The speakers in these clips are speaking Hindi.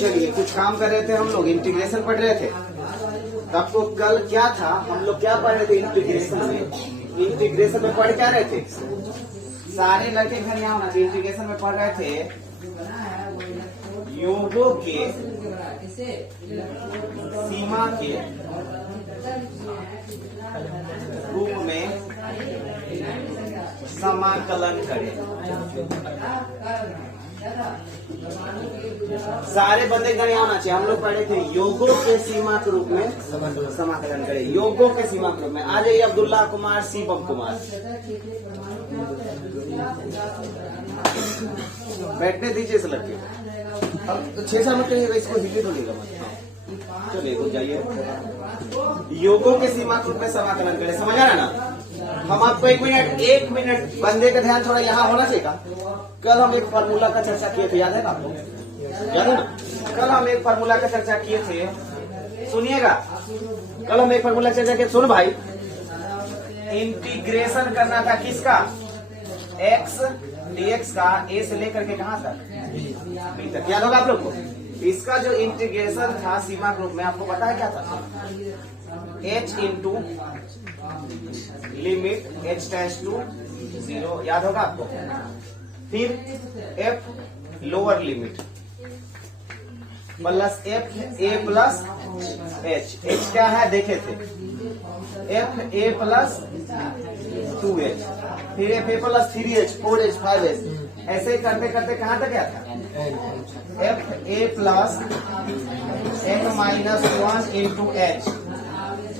चलिए कुछ काम कर रहे थे हम लोग, इंटीग्रेशन पढ़ रहे थे। तो आपको कल क्या था, हम लोग क्या पढ़ रहे थे इंटीग्रेशन में? इंटीग्रेशन में पढ़ क्या रहे थे? सारे लड़के घर यहाँ होना चाहिए। इंटीग्रेशन में पढ़ रहे थे योगों के सीमा के रूप में समाकलन करें। सारे बंदे गण होना चाहिए। हम लोग पढ़े थे योगों के सीमा के रूप में समाकलन करें। योगों के सीमा के रूप में आ जाइए अब्दुल्ला कुमार, शिवम कुमार, बैठने दीजिए इस लड़के को। अब तो 6 साल में इसको हिली तो लेगा मत। चलिए तो जाइए योगों के सीमा के रूप में समाकलन करें। समझ आ रहा ना? हम आपको 1 मिनट बंदे का ध्यान थोड़ा यहाँ होना चाहिए। कल हम एक फार्मूला का चर्चा किए थे, याद है ना आपको? याद है ना? कल हम एक फार्मूला का चर्चा किए थे, सुनिएगा। कल हम एक फार्मूला चर्चा किए, सुन भाई। इंटीग्रेशन करना था किसका? x dx का a से लेकर के कहां तक? b तक। याद होगा आप लोग को? इसका जो इंटीग्रेशन था सीमा के रूप में, आपको पता है क्या था? h into limit h tends to 0, याद होगा आपको? फिर f lower limit plus f a plus h क्या है देखे थे? f a प्लस 2h, फिर f a plus 3h 4h 5h, ऐसे ही करते करते कहां तक गया था? f a plus n minus 1 into h।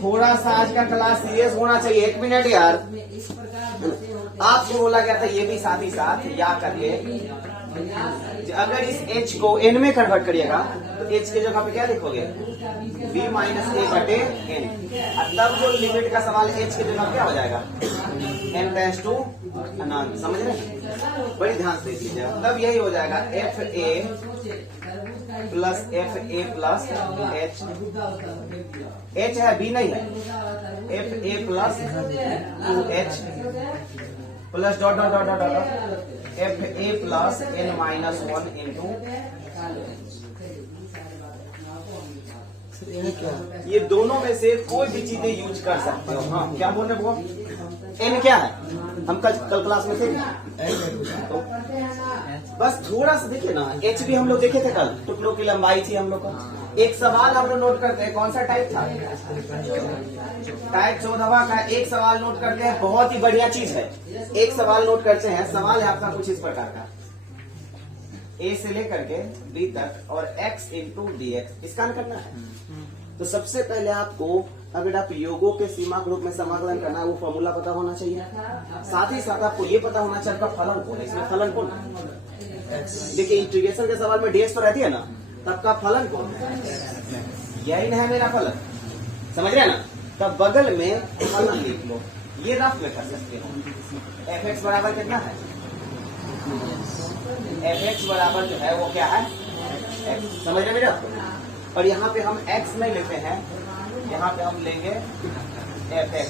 थोड़ा सा आज का क्लास सीरियस होना चाहिए। 1 मिनट यार, आपको बोला गया था ये भी साथ ही साथ या करिए। अगर इस h को n में कन्वर्ट करिएगा तो h की जगह पे क्या लिखोगे? b माइनस a बटे n। तब जो लिमिट का सवाल h की जगह क्या हो जाएगा? n टेंड्स टू अनंत। समझ रहे? बड़ी ध्यान से देखिए। तब यही हो जाएगा f a प्लस h है, b नहीं है, f a plus 2h plus dot dot dot dot f a plus n minus 1 into. ये दोनों में से कोई भी चीजें यूज कर सकते हो। हाँ, क्या बोल रहे हो? n क्या है? हम कल क्लास में थे तो बस थोड़ा सा देखिए ना। h भी हम लोग देखे थे कल, टुकड़ों की लंबाई थी हम लोग का। एक सवाल हम लोग नोट करते हैं, कौन सा टाइप था? टाइप 14वां का एक सवाल नोट करते हैं। बहुत ही बढ़िया चीज है, एक सवाल नोट करते हैं। सवाल है आपका कुछ इस प्रकार का, a से लेकर के b तक और x इंटू डी एक्स, इसका हल करना है। तो सबसे पहले आपको, अगर आप योगों के सीमा के रूप में समाकलन करना है, वो फॉर्मूला पता होना चाहिए। साथ ही साथ आपको ये पता होना चाहिए आपका फलन कौन है। इसमें फलन कौन है? देखिए इंटीग्रेशन के सवाल में dx तो रहती है ना, तब का फलन कौन है? यही है मेरा फलन। समझ रहे हैं ना? तब बगल में फलन लिख लो। ये रफ में कर सकते हो। fx बराबर कितना है? fx बराबर जो है वो क्या है? x। समझ रहे मेरा? और यहाँ पे हम x नहीं लेते हैं, यहाँ पे हम लेंगे fx,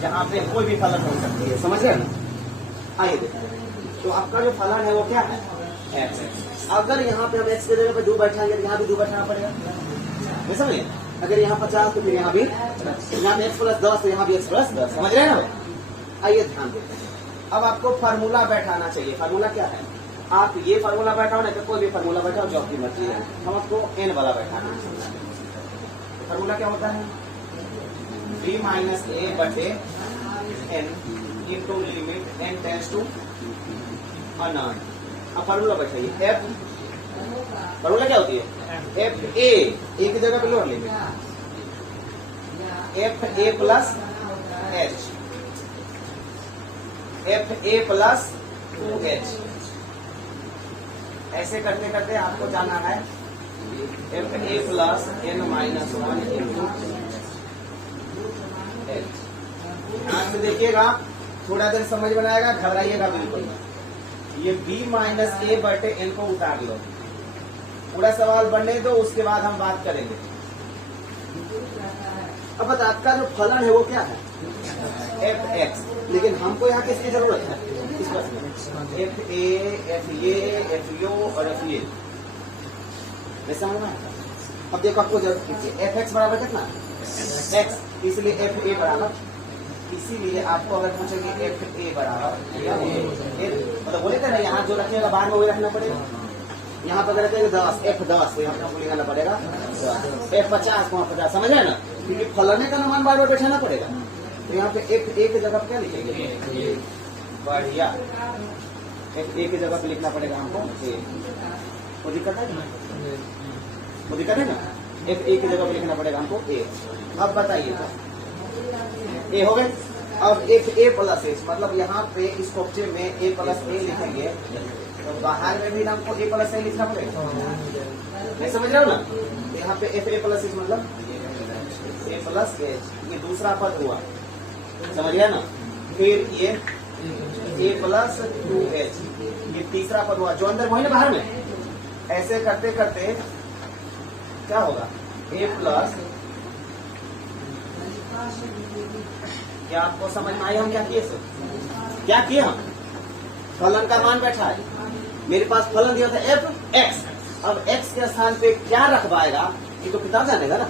जहाँ पे कोई भी फलन हो सकती है। समझ रहे हैं ना? आइए देखो, तो आपका जो फलन है वो क्या है? x। अगर यहाँ पे हम x के जगह पे 2 बैठाएंगे तो यहाँ भी 2 बैठाना पड़ेगा। नहीं समझिए? अगर यहाँ 50 तो फिर यहाँ भी, यहाँ पे x प्लस 10 तो यहाँ भी x प्लस 10। समझ रहे हैं ना? आइए ध्यान देते हैं। अब आपको फार्मूला बैठाना चाहिए। फार्मूला क्या है? आप ये फार्मूला बैठाओ ना, तो कोई भी फार्मूला बैठाओ जो आपकी मर्जी है। हम आपको n वाला बैठाना है। फार्मूला क्या होता है? b माइनस a बटे n into limit n tends to अनंत। अब फार्मूला बैठाइए। f फार्मूला क्या होती है? f a की जगह पे lower limit f a plus h, f a plus 2h। ऐसे करते करते आपको जाना है f a plus n minus 1 into h। ध्यान से देखिएगा, थोड़ा देर समझ में आएगा, घबराइएगा बिल्कुल। ये b माइनस a बटे n को उतार लो। पूरा सवाल बनने दो, उसके बाद हम बात करेंगे। अब आपका जो फलन है वो क्या है? fx। लेकिन हमको यहाँ किसकी जरूरत है? इस प्रश्न में fa, fa, fo और fa। मैं समझ में आया। अब देखो आपको जरूरत कीजिए एफ एक्स बराबर कितना एक्स, इसलिए एफ ए बराबर, इसीलिए आपको अगर पूछेंगे एफ ए बराबर मतलब बोले थे ना यहाँ जो रखिएगा बाहर में वही रखना पड़ेगा। यहाँ पर रखेंगे 10 एफ 10 तो यहाँ पर आपको लिखाना पड़ेगा एफ 50 वहाँ 50, समझ रहे ना, क्योंकि फलाने का अनुमान बार बार बैठाना पड़ेगा। तो यहाँ पे एफ ए की जगह क्या लिखेंगे, बढ़िया एफ ए की जगह पे लिखना पड़ेगा हमको ए, वो दिक्कत है ना, वो दिक्कत है ना, एफ ए की जगह पे लिखना पड़ेगा हमको ए। अब बताइए ए हो गए। अब एफ ए प्लस एस मतलब यहाँ पे इस कोफ्चे में ए प्लस ए लिखेंगे तो बाहर में भी हमको ए प्लस ए लिखना पड़ेगा, नहीं समझ रहे हो ना। तो यहाँ पे एफ ए प्लस एस मतलब ए प्लस एच, ये दूसरा पद हुआ, समझ गया ना। फिर ये ए प्लस 2h, ये तीसरा पद हुआ, जो अंदर वही ना बाहर में। ऐसे करते करते क्या होगा, ए प्लस, क्या आपको समझ में आया हम क्या किए सर, क्या किए हम, फलन का मान बैठा है, मेरे पास फलन दिया था एफ एक्स, अब एक्स के स्थान पे क्या रखवाएगा ये तो किताब जानेगा ना,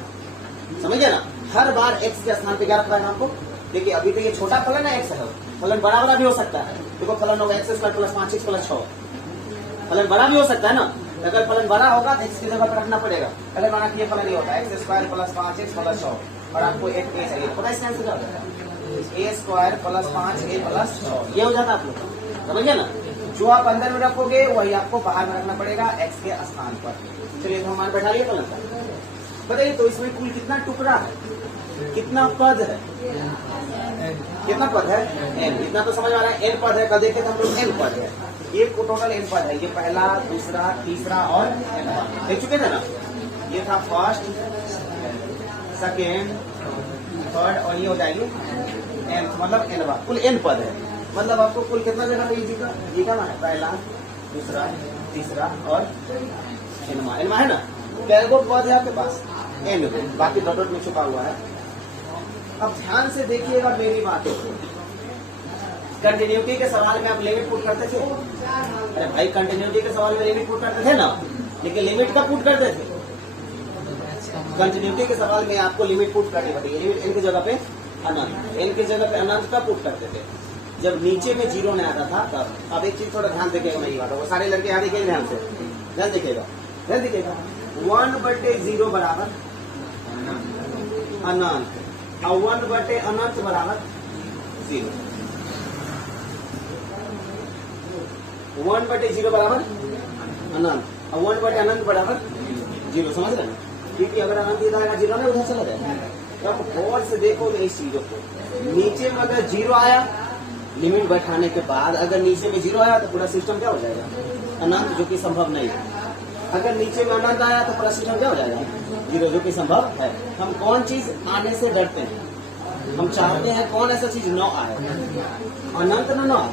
समझ गया ना। हर बार एक्स के स्थान पे क्या रखवाएगा हमको, देखिए अभी तो ये छोटा फलन है एक्स है, फलन बड़ा बड़ा भी हो सकता है। देखो फलन होगा x square plus 5x plus 6, फलन बड़ा भी हो सकता है ना। अगर फलन बड़ा होगा तो एक्स की जगह पर रखना पड़ेगा। अगर माना कि ये फलन नहीं होता x square plus 5x plus 6 और आपको एक ए चाहिए, पता है इसका आंसर क्या होता है, ए स्क्वायर प्लस 5a प्लस 6, ये हो जाता है आप लोग, समझ गया ना। जो आप अंदर में रखोगे वही आपको बाहर में रखना पड़ेगा एक्स के स्थान पर। चलिए हम मान बैठा लिया फलन का, बताइए तो इसमें कुल कितना टुकड़ा है, कितना पद है, कितना पद है n, इतना तो समझ में आ रहा है, n पद है, कल देखे थे हम लोग n पद है, ये टोटल n पद है, ये पहला दूसरा तीसरा और देख चुके थे ना। ये था फर्स्ट सेकेंड थर्ड और ये हो जाएगी n, मतलब n कुल n पद है, मतलब आपको कुल कितना जगह पे जी का ना है, पहला दूसरा तीसरा और एनवा है ना, कैगो पद है आपके पास n, बाकी डॉट में छुपा हुआ है। अब ध्यान से देखिएगा मेरी बात, कंटिन्यूटी के सवाल में आप लिमिट पुट करते थे, अरे भाई कंटिन्यूटी के सवाल में लिमिट पुट करते थे ना, लेकिन लिमिट का पुट करते थे, कंटिन्यूटी के सवाल में आपको लिमिट पुट करनी पड़ेगी, लिमिट n की जगह पे अनंत, n की जगह पे अनंत का पुट करते थे जब नीचे में जीरो नहीं आता था तब। अब एक चीज थोड़ा ध्यान देखिएगा मेरी बात, वो सारे लड़के यहाँ देखिए ध्यान से, ध्यान देखिएगा, ध्यान देखिएगा, 1/0 बराबर अनंत और 1/, अनंत बराबर 0, 1/0 बराबर अनंत और 1/, अनंत बराबर 0, समझ रहे हैं। क्योंकि अगर अनंत इधर आएगा 0 ना उधर चला जाएगा। तो आप गौर से देखो इस चीजों को, नीचे में अगर 0 आया लिमिट बैठाने के बाद, अगर नीचे में 0 आया तो पूरा सिस्टम क्या हो जाएगा, अनंत, जो कि संभव नहीं है। अगर नीचे में अनंत आया तो पूरा सिस्टम क्या हो जाएगा, 0, जो कि संभव है। हम कौन चीज आने से डरते हैं, हम चाहते हैं कौन ऐसा चीज न आए, अनंत न आए,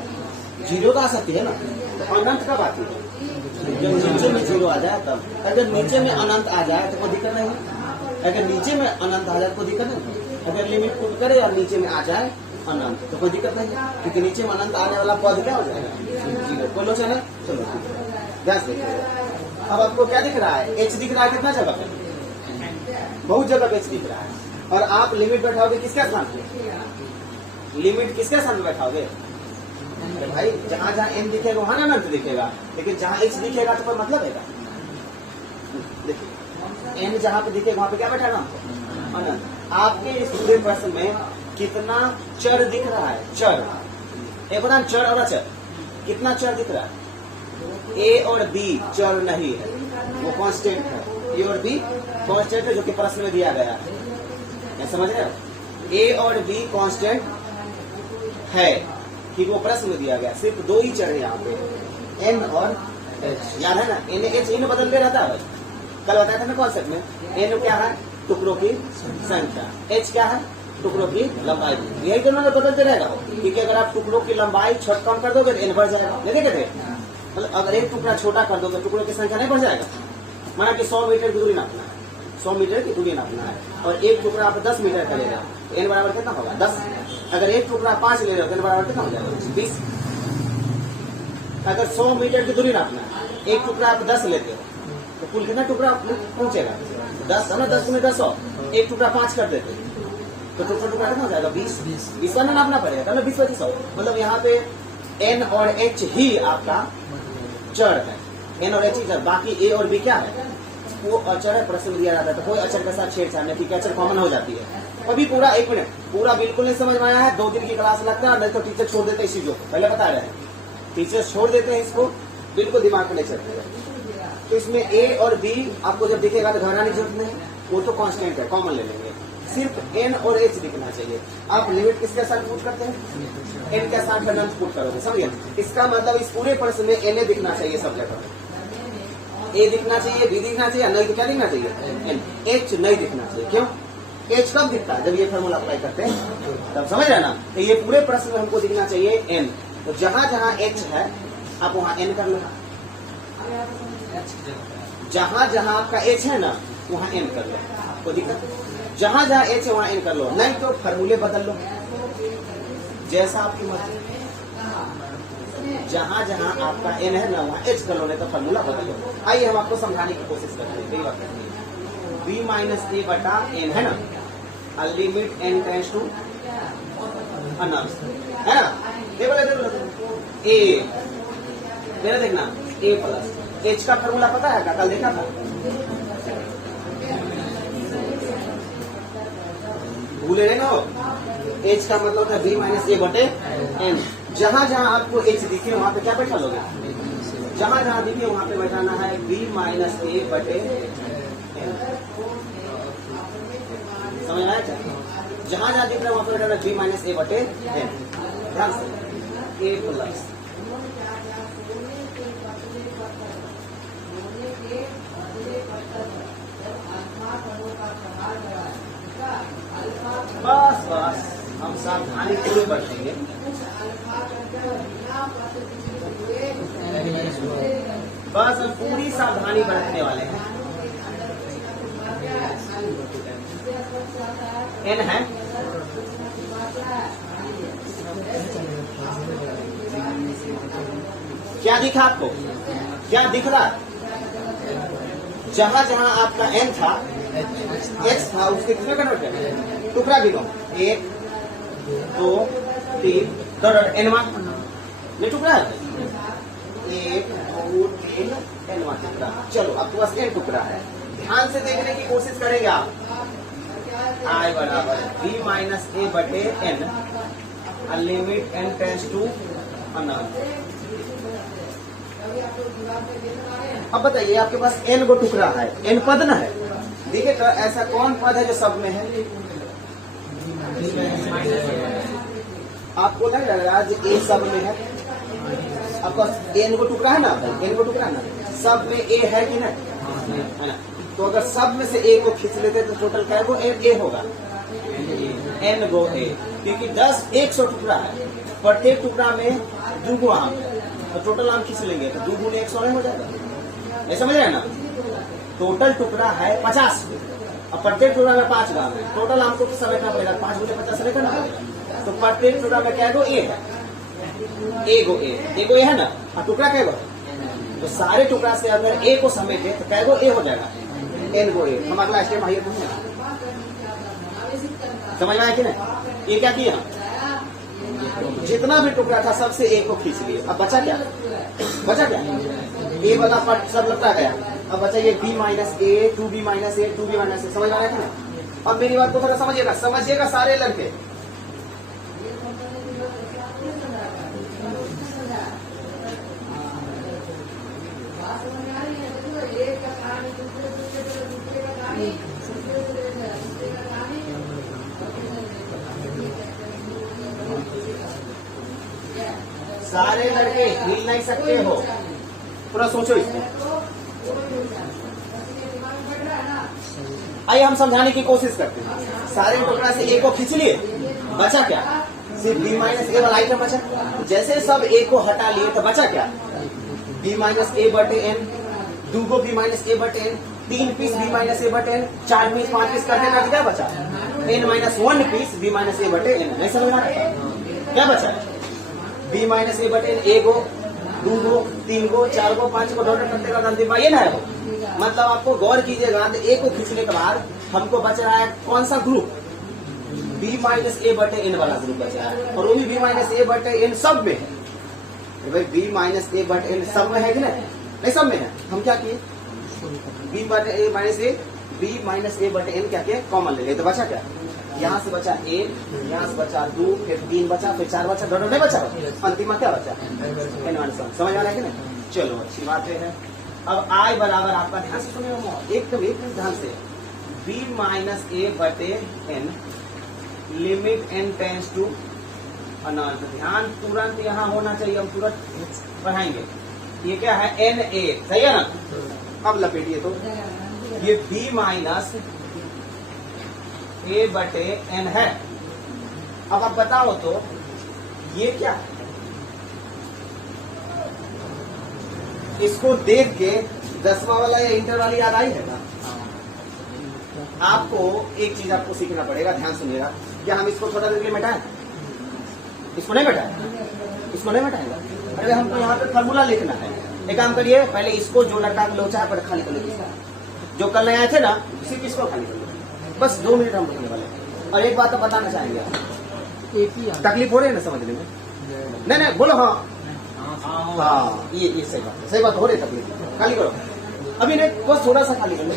0 तो आ सकती है ना, तो अनंत कब आती है, जब नीचे में 0 आ जाए तब। अगर नीचे में अनंत आ जाए तो कोई दिक्कत नहीं है, अगर नीचे में अनंत आ जाए तो कोई दिक्कत नहीं है। अगर लिमिट पुट करे और नीचे में आ जाए अनंत तो कोई दिक्कत नहीं है, क्योंकि नीचे में अनंत आने वाला पद क्या हो जाएगा, 0। कोई लोचन है, चलो ध्यान से। अब आपको क्या दिख रहा है, h दिख रहा है, कितना जगह पे, बहुत जगह पे h दिख रहा है। और आप लिमिट बैठाओगे किसके स्थान पे, लिमिट किसके स्थान पे बैठाओगे, अरे भाई जहाँ जहाँ n दिखेगा वहां अनंत दिखेगा, लेकिन जहाँ h दिखेगा तो कोई मतलब है। देखिए n जहाँ पे दिखेगा वहां पे क्या बैठा हमको, अनंत। आपके इस पूरे प्रश्न में कितना चर दिख रहा है, चर, एक बता चर और अचर, कितना चर दिख रहा है, a और b चर नहीं है, वो कांस्टेंट है, a और b कांस्टेंट है, जो कि प्रश्न में दिया गया है, क्या समझ रहे हो, a और b कांस्टेंट है कि वो प्रश्न में दिया गया, सिर्फ 2 ही चर है यहाँ पे, n और h, याद है ना, n h इन बदलते रहता है, कल बताया था ना कॉन्सेप्ट में, n क्या है, टुकड़ों की संख्या, h क्या है, टुकड़ों की लंबाई, यही दोनों में बदलते रहेगा, क्योंकि अगर आप टुकड़ों की लंबाई छोट कम कर दोगे तो n बढ़ जाएगा, नहीं देखे थे, मतलब अगर एक टुकड़ा छोटा कर दोगे टुकड़ों की संख्या नहीं बढ़ जाएगा। माना कि 100 मीटर की दूरी नापना है, 100 मीटर की दूरी नापना है और एक टुकड़ा आप 10 मीटर का ले रहे हो, n बराबर कितना होगा 10। अगर एक टुकड़ा 5 ले रहे हो तो n बराबर कितना हो जाएगा 20। अगर 100 मीटर की दूरी नापना है, एक टुकड़ा आप 10 लेते हो तो कुल कितना टुकड़ा पहुंचेगा 10 है ना, 10 में 10 एक टुकड़ा 5 कर देते तो टुकड़ा टुकड़ा कितना हो जाएगा 20 का नापना पड़ेगा मतलब 20 मतलब यहाँ पे n और h ही आपका चर है, n और h ही चर, बाकी a और b क्या है वो अचर है, प्रश्न दिया जाता है तो कोई अचर के साथ छेड़छाड़ नहीं, ठीक है अचर कॉमन हो जाती है। अभी पूरा 1 मिनट पूरा बिल्कुल नहीं समझ में आया है, 2 दिन की क्लास लगता है, नहीं तो टीचर छोड़ देते इसी को, पहले बता रहे हैं टीचर छोड़ देते हैं इसको, बिल्कुल दिमाग में नहीं चलते हैं। तो इसमें a और b आपको जब दिखेगा तो घबराने की जरूरत नहीं, वो तो कांस्टेंट है, कॉमन ले लेंगे, सिर्फ n और h दिखना चाहिए। आप लिमिट किसके साथ पुट करते हैं, n के साथ अनंत पुट करोगे, समझिए इसका मतलब इस पूरे प्रश्न में n दिखना चाहिए सब जगह, a दिखना चाहिए, b दिखना चाहिए, नहीं तो क्या दिखना चाहिए n, h नहीं दिखना चाहिए। क्यों h कब दिखता है, जब ये फॉर्मूला अप्लाई करते हैं तब, समझ रहे ना। तो ये पूरे प्रश्न में हमको दिखना चाहिए n, तो जहां जहां h है आप वहां n कर लो, जहां जहां आपका h है ना वहां n कर लो, आपको दिक्कत, जहां जहां h है वहां n कर लो, नहीं तो फॉर्मूले बदल लो जैसा आपकी मर्जी, जहां जहां आपका n है ना वहां h कर लो, नहीं तो फॉर्मूला बदल लो। आइए हम आपको समझाने की कोशिश करते हैं, b माइनस a बटा n है ना, लिमिट n टेंड्स टू अनंत है ना, a मेरा देखना a प्लस h का फॉर्मूला पता है क्या, कल देखा था, भूले रहे ना, h का मतलब है b माइनस a बटे n, जहां जहां आपको h दिखे वहां पे क्या बैठा लोगे, जहां जहां दिखे वहां पे बैठाना है b माइनस a बटे n, समझ आया क्या, जहां जहां दिख रहा है वहां पे बैठाना b माइनस a बटे n, ध्यान से a प्लस बस बस हम सावधानी पूरी बरतेंगे, बस हम पूरी सावधानी बरतने वाले हैं। n है क्या दिखा आपको, क्या दिख रहा है, जहां जहां आपका n था x था उसके कितने कन्वर्ट करें, टुकड़ा गिनो 1 2 3 n1 ये टुकड़ा है, 1 2 3 n1 टुकड़ा, चलो आपके पास n टुकड़ा है, ध्यान से देखने की कोशिश करेंगे आप, i बराबर b माइनस a बटे n, limit n tends to अनंत। अब बताइए आपके पास n को टुकड़ा है, n पद न है, देखिए तो ऐसा कौन पद है जो सब में है, आपको नहीं लग रहा जो a सब में है, आपका n को टुकड़ा है ना, n को टुकड़ा है ना, सब में a है कि नहीं है ना, तो अगर सब में से a को खींच लेते तो टोटल क्या को a होगा, n गो a, क्योंकि 100 टुकड़ा है, प्रत्येक टुकड़ा में 2 आम है, तो टोटल आम खींच लेंगे तो 2 गुने 100 नहीं हो जाएगा, ये समझ रहे हैं ना, टोटल टुकड़ा है 50, अब प्रत्येक टुकड़ा में 5 आम है, टोटल आम को कितना रखना पड़ेगा, 5 गुने 50 रखना पड़ेगा, तो प्रत्येक टुकड़ा में क्या गो a है, a गो a है ना, और टुकड़ा क्या गो, तो सारे टुकड़ा से अगर a को समेटे तो क्या गो a हो जाएगा, n गो a। हम अगला स्टेप आइए, समझ में आया कि नहीं, ये क्या किया, जितना भी टुकड़ा था सबसे a को खींच लिए, अब बचा क्या, a वाला पार्ट सब लगता गया, अब बचा ये b minus a 2b minus a 2b minus a, समझ में आया कि नहीं। अब मेरी बात को थोड़ा समझिएगा सारे लड़के, सारे लड़के हिल नहीं सकते हो, पूरा सोचो इसको। आइए हम समझाने की कोशिश करते हैं। सारे टुकड़ा से ए को खींच लिए, बचा क्या, सिर्फ बी माइनस ए वाला आइटम बचा। जैसे सब ए को हटा लिए तो बचा क्या, बी माइनस ए बटे N, 2 go B minus a बटे N, 3 piece b minus a बटे एन, 4 पीस 5 पीस करने का क्या बचा, एन माइनस 1 पीस बी माइनस ए बटे एन। नहीं समझ में आ रहा क्या बचा, बी माइनस ए बटे एन, 1 गो 2 गो 3 गो 4 गो 5 गो डॉट करते का अंतिम ये ना है, मतलब आपको गौर कीजिएगा, ए को खींचने के बाद हमको बच रहा है कौन सा ग्रुप, b माइनस ए बटे एन वाला ग्रुप बच रहा है, और वो भी b माइनस ए बटे एन सब में है। भाई b माइनस ए बटे एन सब में है कि नहीं, सब में है। हम क्या किए, b बटे ए माइनस ए बटे एन क्या किए, कॉमन ले लिए, तो बचा क्या, यहाँ से बचा ए, यहाँ से बचा 2, फिर 3 बचा, फिर 4 बचा, डॉट नहीं बचा, अंतिम क्या बचा, समझ आ रहा है कि नहीं। चलो अच्छी बात है। अब आई बराबर आपका ध्यान से सुनिए, एक ध्यान से, b माइनस ए बटे n limit n tends to अनंत। ध्यान तुरंत यहाँ होना चाहिए, हम तुरंत पढ़ाएंगे। ये क्या है, एन ए, सही है ना। अब लपेटिए तो ये b माइनस ए बटे एन है। अब आप बताओ तो ये क्या है, इसको देख के 10वां वाला या इंटर वाली याद आई है ना। आपको एक चीज आपको सीखना पड़ेगा, ध्यान सुनिएगा। क्या हम इसको थोड़ा देर के लिए मिटाएं, इसको नहीं मिटाएं, इसको नहीं मिटाएंगे। अरे हमको यहाँ पे फॉर्मूला लिखना है। एक काम करिए, पहले इसको जो लटा लोचा पर खाली कर लीजिए, जो कल नहीं आए थे ना, सिर्फ इसको खाली कर लीजिए। बस 2 मिनट हम रुकने वाले हैं। और एक बात तो बताना चाहेंगे, तकलीफ हो रही है ना समझने में, नहीं बोलो, हाँ ये सही बात हो रही है, तकलीफ खाली करो। अभी नहीं, बस थोड़ा सा खाली कर लो।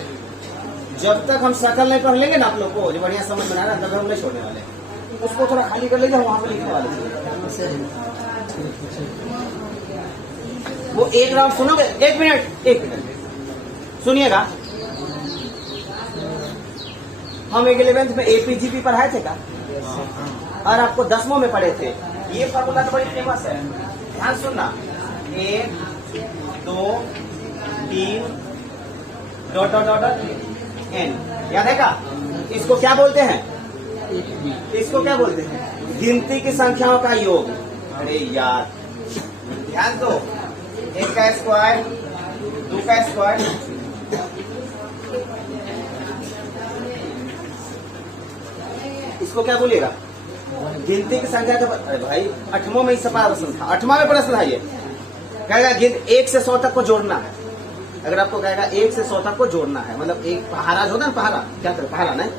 जब तक हम शकल नहीं पढ़ लेंगे ना आप लोग को, जो बढ़िया समझ में आ रहा है, तब हम नहीं छोड़ने वाले। उसको थोड़ा खाली कर लेंगे, वहां पर लिखने वाले। वो एक राउंड सुनोगे, 1 मिनट सुनिएगा। हम 11th में एपीजीपी पढ़ाए थे का, और आपको 10वीं में पढ़े थे। ये फॉर्मूला तो बड़ी फेमस है, ध्यान सुनना। 1 2 3 डॉट डॉट डॉट एन, याद है का। इसको क्या बोलते हैं, इसको क्या बोलते हैं, गिनती की संख्याओं का योग। अरे यार ध्यान दो, 1 का स्क्वायर, 2 का स्क्वायर, इसको क्या बोलिएगा, गिनती की संख्या का। अरे भाई 8वां में इसका प्रश्न था, 8वां में प्रश्न था ये, कहेगा 1 से 100 तक को जोड़ना है। अगर आपको कहेगा 1 से 100 तक को जोड़ना है, मतलब एक पहाड़ा होता है ना, पहाड़ा क्या करते, पहाड़ा नहीं,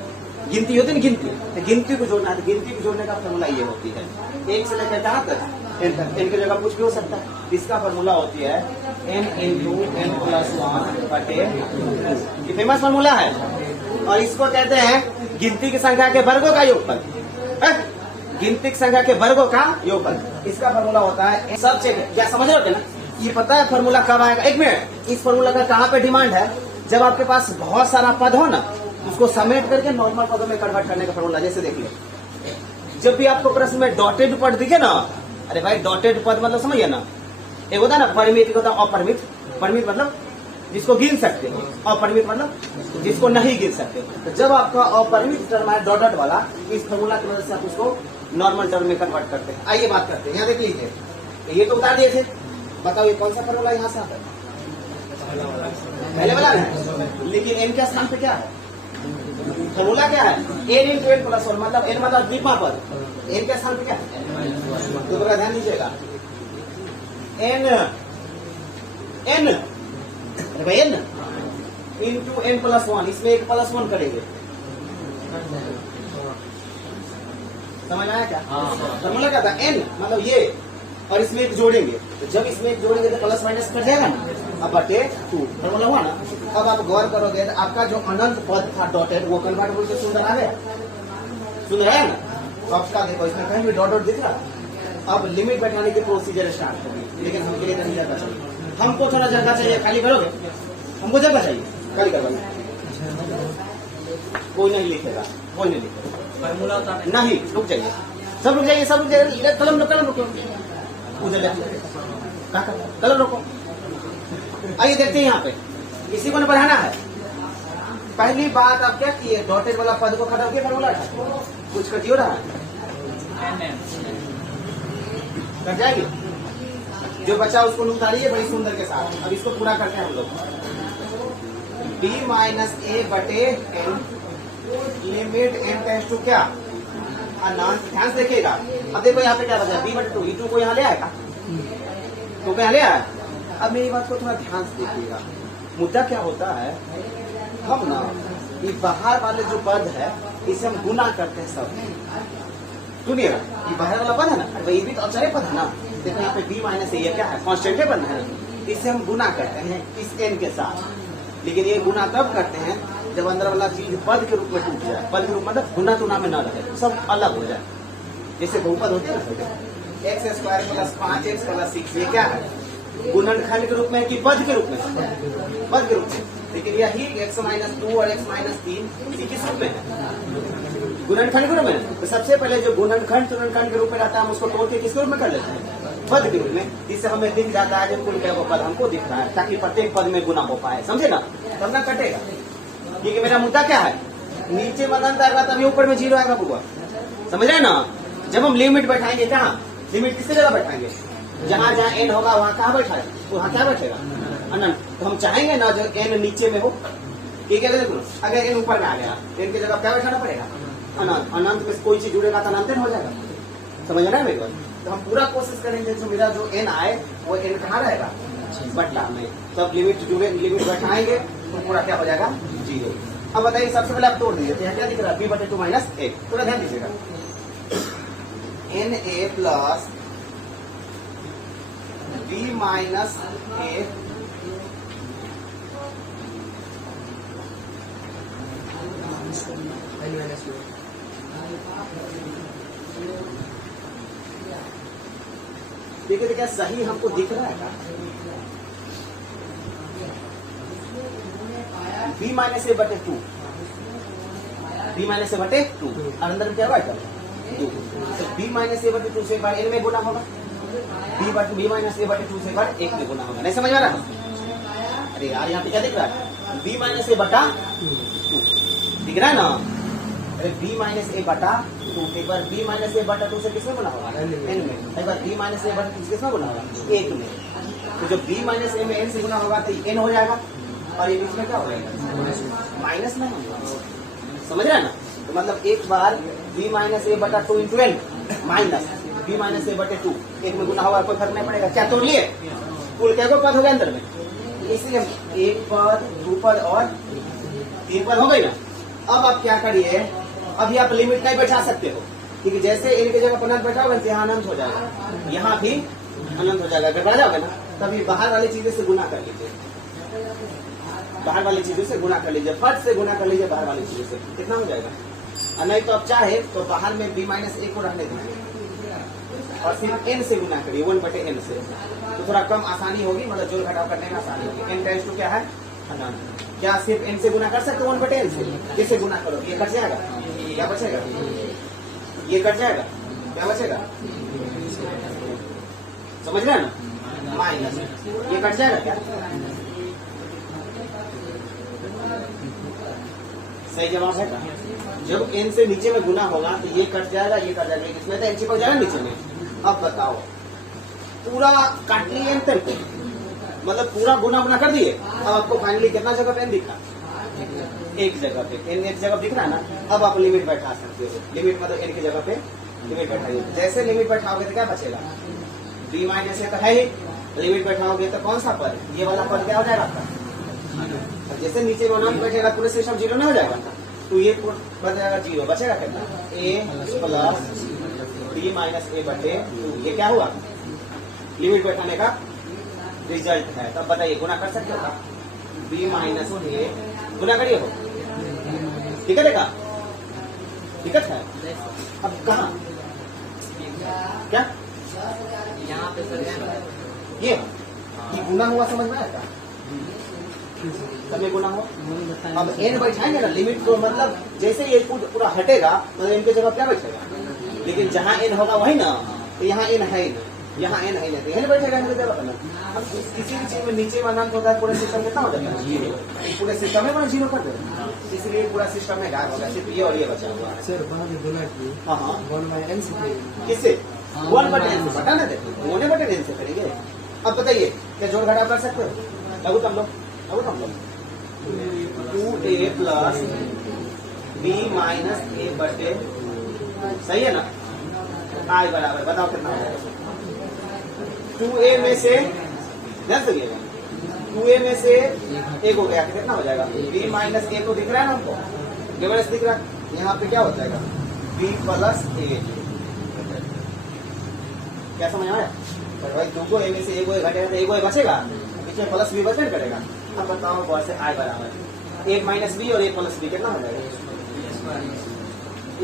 गिनती होती है ना, गिनती, तो गिनती को जोड़ना है। तो गिनती को जोड़ने का फॉर्मूला ये होती है, 1 से लेकर कहाँ तक, एन तक। एन की जगह कुछ भी हो सकता है। इसका फॉर्मूला होती है n इंटू n प्लस 1 बटे 2। ये फेमस फॉर्मूला है, और इसको कहते हैं गिनती की संख्या के वर्गों का योगफल। गिनती की संख्या के वर्गों का योगफल, इसका फॉर्मूला होता है। सबसे क्या समझ रहे हो ना, ये पता है फॉर्मूला कब आएगा। 1 मिनट, इस फॉर्मूला का कहाँ पे डिमांड है, जब आपके पास बहुत सारा पद हो ना, उसको समेट करके नॉर्मल पदों में कन्वर्ट करने का फॉर्मूला। जैसे देखिए, जब भी आपको प्रश्न में डॉटेड पद दिखे ना, अरे भाई डॉटेड पद मतलब समझिए ना, एक होता है ना परिमित, एक होता है अपरिमित। परिमित मतलब जिसको गिन सकते हो, अपरिमित मतलब जिसको नहीं गिन सकते। तो जब आपका अपरिमित टर्म है डॉट डॉट वाला, इस फॉर्मूला की वजह से आप उसको नॉर्मल टर्म में कन्वर्ट करते हैं। आइए बात करते हैं, यहाँ देख लीजिए, ये तो उतार दिए थे। बताओ ये कौन सा फॉर्मूला यहाँ से आता है, पहले वाला है, लेकिन एन के स्थान पे क्या है, फॉर्मूला क्या है, एन इंटू एन प्लस 1, मतलब एन मतलब द्विमा पद, एन के स्थान पे क्या है, तो बड़ा ध्यान दीजिएगा। एन एन अरे भाई एन इंटू एन प्लस 1, इसमें एक प्लस 1 करेंगे, समझ आया क्या। फॉर्मूला क्या था, एन मतलब ये, और इसमें एक जोड़ेंगे, तो जब इसमें एक जोड़ेंगे तो प्लस माइनस कर जाएगा ना, अब बटे 2 फॉर्मूला हुआ ना। अब आप गौर करोगे तो आपका जो अनंत पद था डॉटेड, वो कन्वर्ट बोल के सुंदर आ गया, सुंदर है ना। तो आपका देखो इसमें कहीं भी डॉट डॉट दिख रहा। अब लिमिट बैठाने की प्रोसीजर स्टार्ट होगी, लेकिन हमके लिए नहीं जगह चाहिए, हमको थोड़ा जगह चाहिए। खाली करोगे, हमको जगह चाहिए, खाली करवाइए। कोई नहीं लिखेगा, कोई नहीं लिखेगा, नहीं, रुक जाइए, सब रुक जाइए, सब रुक जाइए। कलम रोको, कलम रोको। आइए देखते हैं यहाँ पे, इसी को बढ़ाना है। पहली बात आप क्या किए, डॉटेड वाला पद को खत्म किया, फॉर्मूला कुछ कर दियो रहा है, कर जाएगी। जो बचा उसको उतारिए बड़ी सुंदर के साथ। अब इसको पूरा करते हैं हम लोग। b माइनस ए बटे n limit n tends to क्या, अनंत। ध्यान से देखिएगा। अब देखो यहाँ पे क्या बचा, b बटे 2, e2 को यहाँ ले आएगा, तो क्या ले आया। अब मेरी बात को थोड़ा ध्यान से देखिएगा, मुद्दा क्या होता है, हम ना ये बाहर वाले जो पद है इसे हम गुना करते हैं सब। सुनिएगा, ये बाहर वाला पद है ना, ये भी तो अचरे पद है ना। देखो यहाँ पे b माइनस ये क्या है, कॉन्स्टेंट पद है, इसे हम गुना करते हैं इस n के साथ। लेकिन ये गुना तब करते हैं जब अंदर वाला चीज पद के रूप में टूट जाए। पद के रूप में मतलब गुना तुना में न रहे, सब अलग हो जाए। जैसे बहुपद होते हैं ना, x square plus 5x plus 6, ये क्या है, गुणनखंड के रूप में कि पद के रूप में, पद के रूप में। लेकिन यही x माइनस 2 और x माइनस 3 किस रूप में है, गुणनखंड के रूप में। तो सबसे पहले जो गुणनखंड तुणनखंड के रूप में रहता है हम उसको तोड़ के किस रूप में कर लेते हैं, पद के रूप में। जिससे हमें दिख जाता है जब कुल क्या पद हमको दिख रहा है, ताकि प्रत्येक पद में गुना हो पाए, समझे ना, तब ना कटेगा। क्योंकि मेरा मुद्दा क्या है, नीचे में अनंत आएगा तभी ऊपर में 0 आएगा बुआ, समझ रहे ना। जब हम लिमिट बैठाएंगे कहाँ, लिमिट किससे जगह बैठाएंगे, जहाँ जहाँ n होगा वहाँ कहाँ बैठा है, वहाँ क्या बैठेगा, अनंत। तो हम चाहेंगे ना जो n नीचे में हो, ठीक है। अगर n ऊपर में आ गया, n की जगह क्या बैठाना पड़ेगा, अनंत। अनंत में कोई चीज जुड़ेगा तो अनंत हो जाएगा, समझ रहे हैं मेरे को। तो हम पूरा कोशिश करेंगे जो मेरा जो n आए वो n कहाँ रहेगा, बटला में। तब लिमिट जुड़े, लिमिट बैठाएंगे तो पूरा क्या हो जाएगा, 0। अब बताइए, सबसे पहले आप तोड़ दीजिए, तो यहाँ क्या दिख रहा है, b/2 माइनस 1। पूरा ध्यान दीजिएगा, na plus b minus a देखिए क्या सही हमको दिख रहा है, b माइनस a बटे 2, b माइनस a बटे 2, और अंदर में क्या होगा 2। तो b माइनस a बटे 2 से बार n में गुना होगा, b माइनस a बटे 2 से बार 1 में गुना होगा। नहीं समझ में आ रहा है? अरे यार यहाँ पे क्या दिख रहा है, b माइनस a बटा 2 दिख रहा है ना। अरे b माइनस a बटा 2, एक बार b माइनस a बटा 2 से किसमें गुना होगा, n में। एक बार b माइनस a बटा 2 से किसमें गुना होगा, 1 में। तो जब b माइनस a में n से गुना होगा तो n हो जाएगा, और ये बीच में क्या हो जाएगा, माइनस में होगा, समझ रहे हैं ना। तो मतलब एक बार b माइनस a बटा 2 into n minus b minus a बटे 2, 1 में गुना होगा, कोई फर्क नहीं पड़ेगा। क्या तोड़ लिए, कुल क्या को पद हो गया अंदर में, इसलिए 1 पद 2 पद और 3 पद हो गई ना। अब आप क्या करिए, अभी आप लिमिट नहीं बैठा सकते हो, क्योंकि जैसे इनके जगह पर अनंत बैठा होगा यहाँ अनंत हो जाएगा, यहाँ भी अनंत हो जाएगा। अगर बढ़ जाओगे ना तभी बाहर वाली चीजों से गुना कर लीजिए, बाहर वाली चीजों से गुना कर लीजिए, पद से गुना कर लीजिए बाहर वाली चीजों से, कितना हो जाएगा। और नहीं तो आप चाहे तो बाहर में b माइनस 1 को रखने दीजिए और सिर्फ n से गुना करिए, 1/n से, तो थोड़ा कम आसानी होगी, मतलब जोड़ घटाव करने में आसानी होगी। n टाइम्स टू क्या है, अनंत। क्या सिर्फ n से गुना कर सकते हो, 1/n से, किससे गुना करो, ये कट जाएगा, क्या बचेगा, ये कट जाएगा, क्या बचेगा, समझ रहे हैं ना, माइनस, ये कट जाएगा क्या, सही जवाब है। जब n से नीचे में गुना होगा तो ये कट जाएगा, ये कट जाएगा, इसमें तो n चिपक जाएगा नीचे में। अब बताओ, पूरा काट लिए n तक, मतलब पूरा गुना गुना कर दिए। अब आपको फाइनली कितना जगह पे n दिखा, एक जगह पे n एक जगह दिख रहा है ना। अब आप लिमिट बैठा सकते हो, लिमिट मतलब n की जगह पे लिमिट बैठाइए। जैसे लिमिट बैठाओगे तो क्या बचेगा, b माइनस a तो है ही, लिमिट बैठाओगे तो कौन सा पद, ये वाला पद क्या हो जाएगा आपका। जैसे नीचे में अनंत बैठेगा पूरे सिस्टम 0 नहीं हो जाएगा, तो ये बन जाएगा 0, बचेगा कितना, a plus b minus a बटे 2। ये क्या हुआ, लिमिट बैठाने का रिजल्ट है। तब बताइए गुना कर सकते हो, b माइनस a गुना करिए हो, ठीक है, देखा दिक्कत है। अब कहाँ, क्या यहाँ पे ये गुना हुआ, समझ में आया, कभी गुना हो। अब n बैठाएंगे ना लिमिट को, मतलब जैसे ये पूरा हटेगा तो इनके जगह क्या बैठेगा, लेकिन जहाँ n होगा वही ना, तो यहाँ n है ना, यहाँ n है ना, तो n बैठेगा इनके जगह पर ना। अब किसी भी चीज में नीचे में अनंत होता है, पूरे सिस्टम कितना हो जाता है, 0, पूरे सिस्टम में 0 कर देगा, इसलिए पूरा सिस्टम में गायब होगा, सिर्फ ये और ये बचा हुआ है। सर बाद में बोला कि हाँ 1/n से किससे, 1/n से, बता ना थे 1/n से करेंगे। अब बताइए क्या जोड़ घटाव कर सकते हो, लघुत्तम लो, लघुत्तम लो, 2a plus b minus a बटे, सही है ना, i बराबर, बताओ कितना हो जाएगा, 2a में से ध्यान से 2a में से एक हो गया, कितना हो जाएगा? b माइनस a तो दिख रहा है ना हमको, डिफरेंस दिख रहा है। यहाँ पे क्या हो जाएगा? b plus a। क्या समझ आया? भाई 2 a में से एक घटेगा तो एक बचेगा, पीछे प्लस b बचन करेगा। अब बताओ कौन से i बराबर 1 माइनस b और 1 प्लस b कितना हो जाएगा?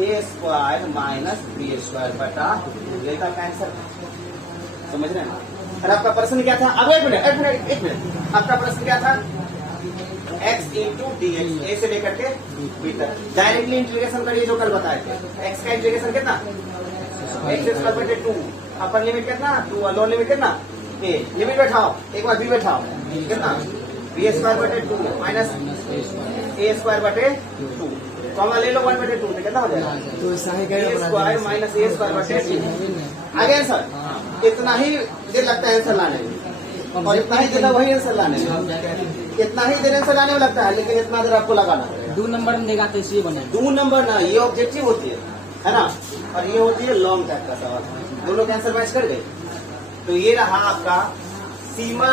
a square minus b square बटा लेता कैंसर। समझ रहे हैं? और आपका प्रश्न क्या था? अब एक मिनट, आपका प्रश्न क्या था? x इंटू डी एक्स, ए से लेकर के बी तक डायरेक्टली इंटीग्रेशन करिए जो कल बताए थे। x का इंटीग्रेशन कितना? x स्क्वायर बटे 2, अपर लिमिट कितना? 2 और लोअर लिमिट कितना? a। लिमिट बैठाओ, एक बार b बैठाओ, कितना? b स्क्वायर बटे 2 माइनस a स्क्वायर बटे 2, कॉमा ले लो 1 बटे 2 तो कितना हो जाएगा? तो sine a square minus a square बटे 2। आ गया सर? इतना ही देर लगता है आंसर लाने में, और इतना ही देर वही आंसर लाने में, इतना ही देर आंसर लाने में लगता है, लेकिन इतना देर आपको लगाना पड़ेगा। 2 नंबर में देगा तो इसलिए बने 2 नंबर ना, ये ऑब्जेक्टिव होती है ना, और ये होती है लॉन्ग टाइप का सवाल। दोनों के आंसर मैच कर गए। तो ये रहा आपका सीमा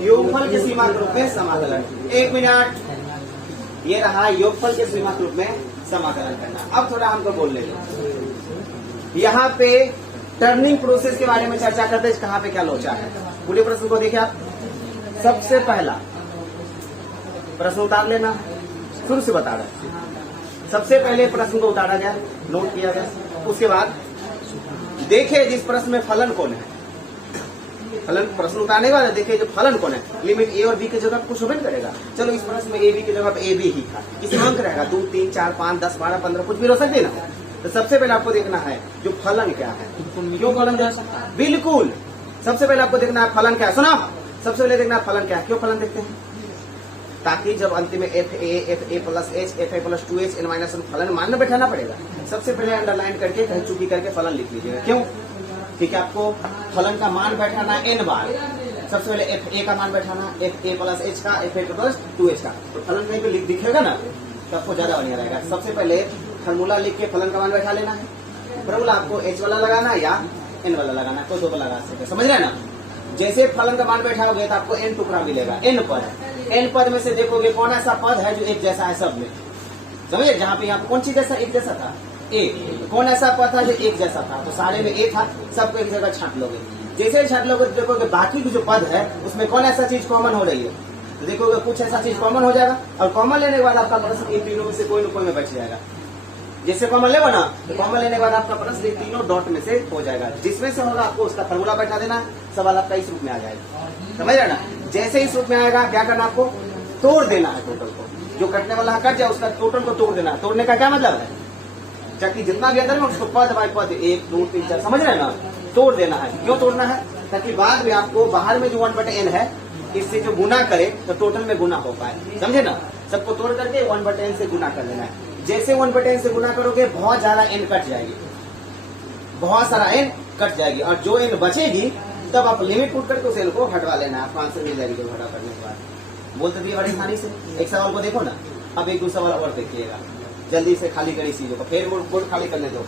योगफल के सीमा के रूप में समाकलन। 1 मिनट, ये रहा योगफल के सीमा के रूप में समाकलन करना। अब थोड़ा हमको बोल ले, यहाँ पे टर्निंग प्रोसेस के बारे में चर्चा करते हैं, कहाँ पे क्या लोचा है। पूरे प्रश्न को देखिए आप। सबसे पहला प्रश्न उतार लेना, शुरू से बता रहे। सबसे पहले प्रश्न को उतारा गया, नोट किया गया। उसके बाद देखिए जिस प्रश्न में फलन कौन है, फलन प्रश्न उतारने के बाद देखिए जो फलन कौन है, लिमिट a और b की जगह कुछ होबे करेगा। चलो इस प्रश्न में a b की जगह पे a b ही था, इसमें अंक रहेगा 2 3 4 5 10 12 15 कुछ भी हो सकते ना। तो सबसे पहले आपको देखना है जो फलन क्या है, क्यों फलन जा सकता है, बिल्कुल। सबसे पहले आपको देखना है फलन क्या है। सुना, सबसे पहले देखना है फलन क्या है। क्यों फलन देखते हैं? ताकि जब अंतिम में fa plus h fa plus 2h n minus 1 फलन मान बैठाना पड़ेगा। सबसे पहले अंडरलाइन करके कहीं चुकी करके फलन लिख लीजिएगा। क्यों? ठीक है, आपको फलन का मान बैठाना है n बार। सबसे पहले fa का मान बैठाना, fa प्लस h का, fa प्लस 2h का। तो फलन कहीं पे दिखेगा ना तो आपको ज्यादा बढ़िया रहेगा। सबसे पहले फॉर्मूला लिख के फलन का मान बैठा लेना है। फॉर्मूला आपको h वाला लगाना या n वाला लगाना, कोई 2 को लगा सकते, समझ रहे हैं ना। जैसे फलन का मान बैठाओगे तो आपको n टुकड़ा मिलेगा, n पद में से देखोगे कौन ऐसा पद है जो एक जैसा है सब में, समझिए। जहाँ पे यहाँ कौन चीज जैसा एक जैसा था, a। कौन ऐसा पद था जो एक जैसा था, तो सारे में a था, सबको एक जगह छांट लोगे। जैसे छांट लोगे तो देखोगे बाकी की जो पद है उसमें कौन ऐसा चीज कॉमन हो रही है, तो देखोगे कुछ ऐसा चीज कॉमन हो जाएगा। और कॉमन लेने के बाद आपका प्रश्न इन तीनों में से कोई न कोई में बच जाएगा। जैसे कॉमन लेगा ना, तो कॉमन लेने के बाद आपका प्रश्न इन तीनों डॉट में से हो जाएगा। जिसमें से होगा आपको उसका फॉर्मूला बैठा देना, सवाल आपका इस रूप में आ जाएगा, समझ रहे ना। जैसे इस रूप में आएगा क्या करना, आपको तोड़ देना है टोटल को, जो कटने वाला है कट जाए, उसका टोटल को तोड़ देना है। तोड़ने का क्या मतलब है, ताकि जितना भी अंदर में उसको पद बाय पद 1 2 3 4 समझ रहे हैं ना, तोड़ देना है। क्यों तोड़ना है? ताकि बाद में आपको बाहर में जो 1/n है इससे जो गुना करे तो टोटल में गुना हो पाए, समझे ना। सबको तोड़ करके 1/n से गुना कर लेना है। जैसे 1/n से गुना करोगे बहुत ज्यादा n कट जाएगी, बहुत सारा n कट जाएगी, और जो n बचेगी तब आप लिमिट पुट करके उस n को हटवा लेना है, आपको आंसर मिल जाएगी। जो हटा करने के बाद बोलते दिए बड़ी आसानी से। एक सवाल को देखो ना, अब एक दूसरा सवाल और देखिएगा, जल्दी से खाली करी चीजों को, फिर बोर्ड खाली करने दो।